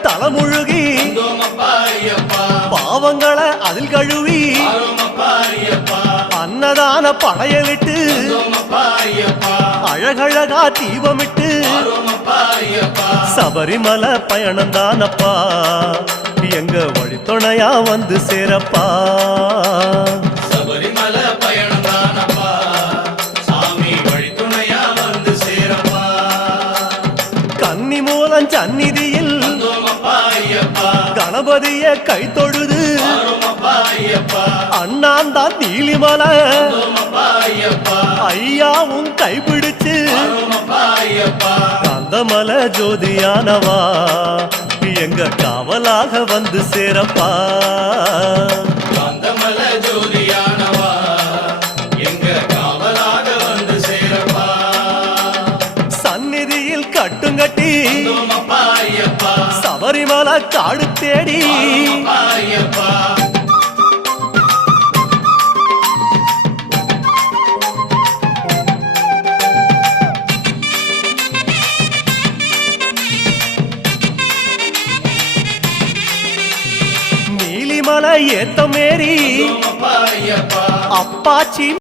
தலைமுழுகி பாவங்களை அதில் கழுவி அன்னதான படையலிட்டு அழகழகா தீபமிட்டு சபரிமலை பயணம் தானப்பா எங்க வழித்துணையா வந்து சேரப்பா. சபரிமலை பயணம் தானப்பா சாமி வழித்துணையா வந்து சேரப்பா. கன்னிமூலம் சந்நிதியில் கணபதிய கை தொழுது அண்ணாந்தான் நீலிமலை ஐயாவும் கைப்பிடிச்சு கந்தமலை ஜோதியானவா எங்க காவலாக வந்து சேரப்பா. கந்தமலை ஜோதியானவா எங்க காவலாக வந்து சேரப்பா. சந்நிதியில் கட்டுங்கட்டி சபரிமலை காடு தேடி நீலிமலை ஏத்த மேரி அப்பாச்சி